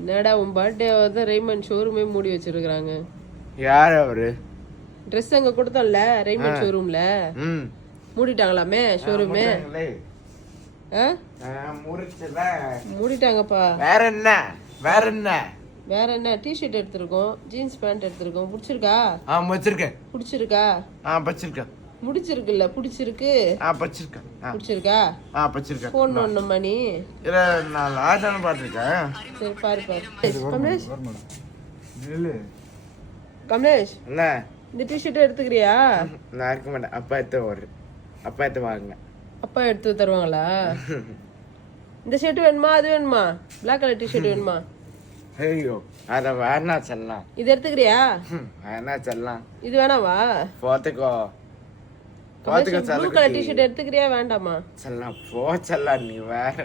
என்னடா உன் பர்த்டே வந்து ரெய்மன் ஷோரூமே மூடி வச்சிருக்காங்க. யார் அவரு? ட்ரெஸ் அங்க கொடுத்தோம்ல ரெய்மன் ஷோரூம்ல, மூடிட்டாங்களாமே ஷோரூமே. மூடிட்டாங்கப்பா. வேற என்ன வேற என்ன வேற என்ன? டிஷர்ட் எடுத்திருக்கோம், ஜீன்ஸ் பேண்ட் எடுத்திருக்கோம். பிடிச்சிருக்கா? வச்சிருக்கேன். பிடிச்சிருக்கா? வச்சிருக்கேன். முடிச்சிருக்குல்ல? பிடிச்சிருக்கு. வச்சிருக்கேன். பிடிச்சிருக்கா? வச்சிருக்கேன். போன் ஒண்ணும் மணி இல்ல, நான் லாஜான பாத்துருக்கேன். சரி பாரு பாரு. கமலேஷ் இல்ல கமலேஷ், என்ன இந்த டிஷர்ட் எடுத்துக்கிறியா? நான் இருக்க மாட்டேன். அப்பா எடுத்து வாங்க. அப்பா எடுத்து தருவாங்களா? இந்த ஷர்ட் வேணுமா அது வேணுமா? பிளாக் கலர் டிஷர்ட் வேணுமா? ஐயோ, அத வேணா செல்லாம். இது எடுத்துக்கிறியா? வேணா செல்லாம். இது வேணாவா? போத்துக்கோ ப்ளூ கலர் டிஷர்ட் எடுத்துக்கிறியா வேண்டாமா? செல்லாம் போ செல்லாம். நீ வேற